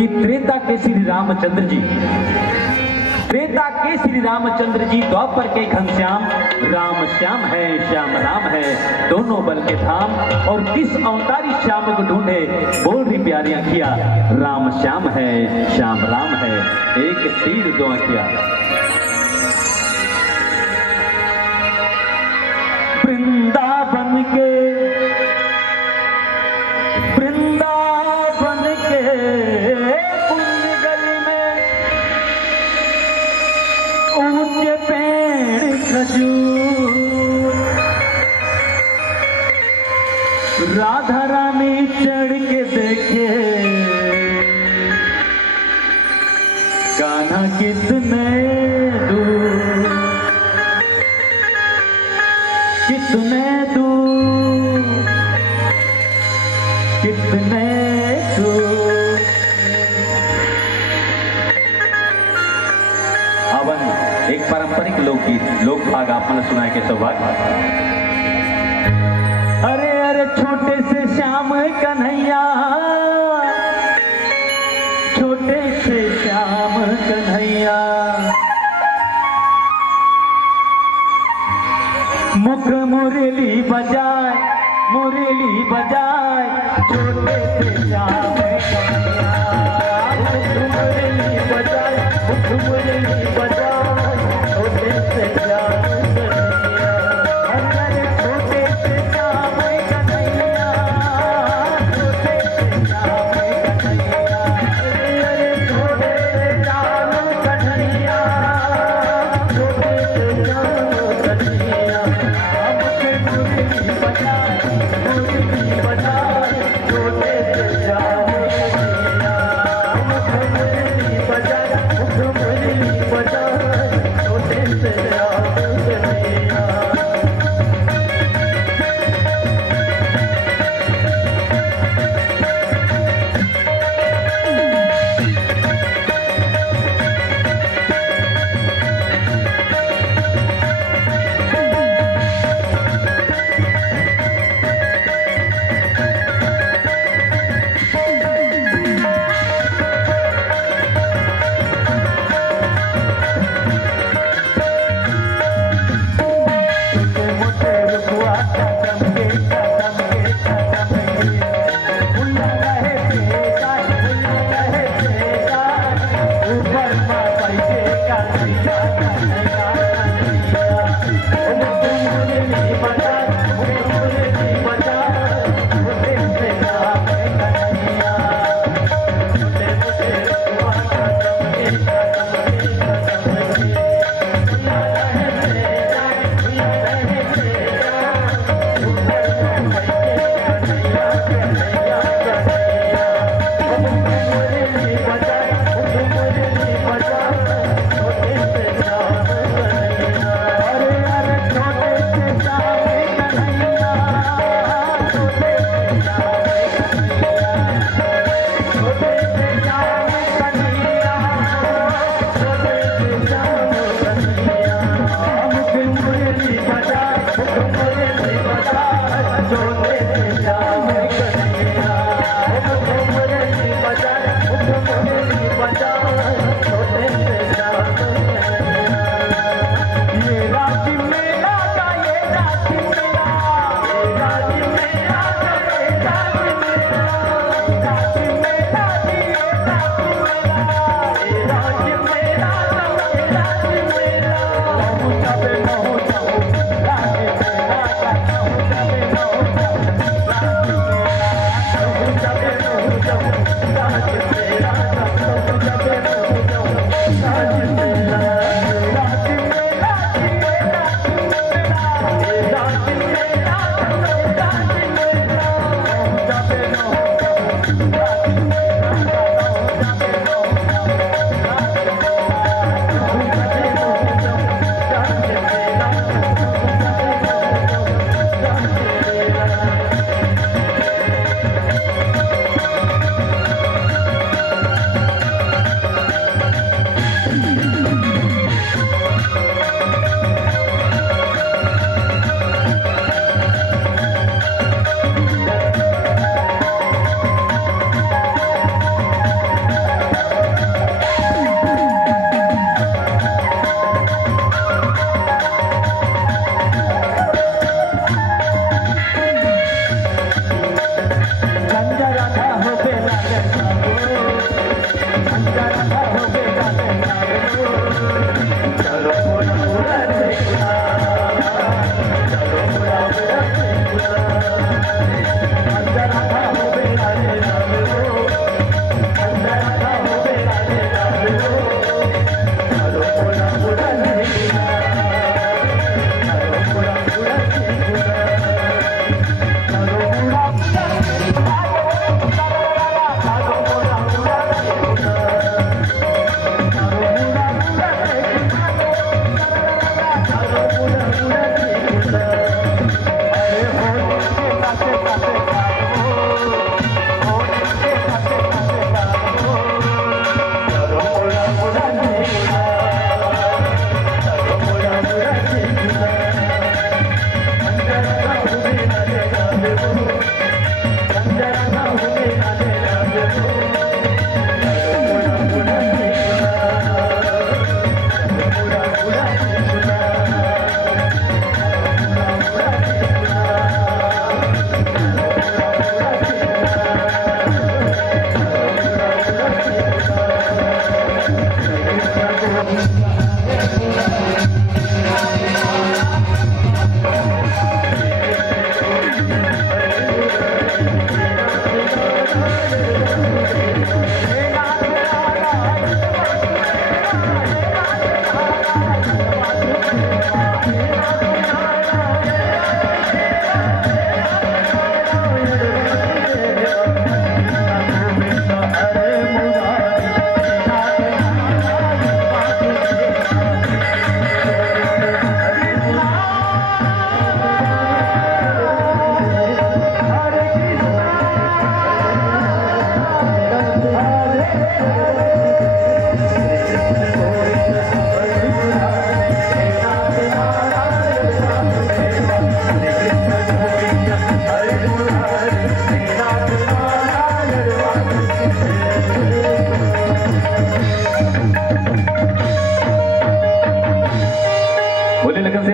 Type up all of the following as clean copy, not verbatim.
कि त्रेता के श्री रामचंद्र जी द्वापर के घनश्याम राम श्याम है, श्याम राम है, दोनों बल के धाम। और किस अवतारी श्याम को ढूंढे, बोल रही प्यारी अखिया, राम श्याम है, श्याम राम है, एक तीर दो अखिया। वृंदावन के पुण्य गली में ऊंचे पेड़ खजूर, राधा रानी चढ़ के देखे कान्हा कितने दूर, कितने दूर, कितने दूर। अवन एक पारंपरिक लोकगीत लोक भाग आपने सुनाए के सौभाग्य। अरे अरे छोटे से श्याम कन्हैया, छोटे से श्याम कन्हैया, मुख मुरली बजाए, मुरली बजाए, छोटे से श्याम कन्हैया, मुख मुरली बजाए, मुख मुरली बजाए, छोटे से श्याम कन्हैया। अरे छोटे से श्याम कन्हैया, छोटे से श्याम कन्हैया, अरे छोटे से श्याम कन्हैया, छोटे से श्याम कन्हैया। मुरली बजाए, मुरली बजाए, छोटे से श्याम कन्हैया, मुरली बजाए, मुरली बजाए, छोटे से श्याम कन्हैया।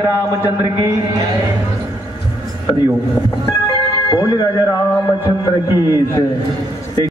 रामचंद्र की हरिओम। बोले राजा रामचंद्र की जय।